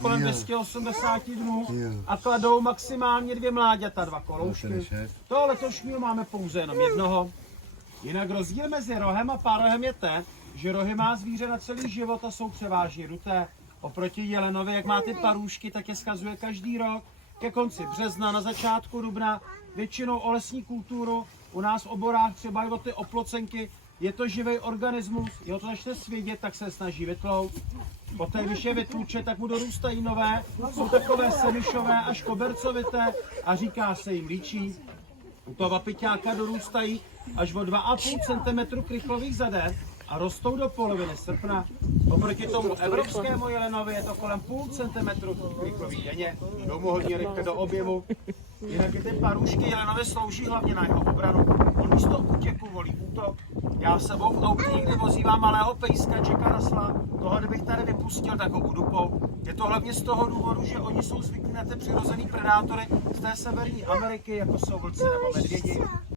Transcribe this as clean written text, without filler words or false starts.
kolem 280 dnů a kladou maximálně 2 mláďata, 2 koloušky. Toho letošního máme pouze jenom jednoho. Jinak rozdíl mezi rohem a párohem je ten, že rohy má zvíře na celý život a jsou převážně duté. Oproti jelenovi, jak má ty parůšky, tak je schazuje každý rok ke konci března, na začátku dubna, většinou o lesní kulturu. U nás v oborách třeba i o ty oplocenky, je to živý organismus, jeho to začne svědět, tak se snaží vytlout. Poté, když je vytluče, tak mu dorůstají nové, jsou takové semišové až kobercovité a říká se jim líčí. U toho vapiťáka dorůstají až o 2,5 cm krychlových zadek a rostou do poloviny srpna. Oproti tomu evropskému jelenovi je to kolem 0,5 cm krychlový denně, jdou mu hodně rychle do objemu. Jinak ty parůšky jelenovi slouží hlavně na jeho obranu. On místo útěku volí útok. Já s sebou v autě někdy vozívám malého pejska Jacka Russella. Toho, kdybych tady vypustil, tak ho udupou. Je to hlavně z toho důvodu, že oni jsou zvyklí na ty přirozený predátory z té severní Ameriky, jako jsou vlci nebo medvědi.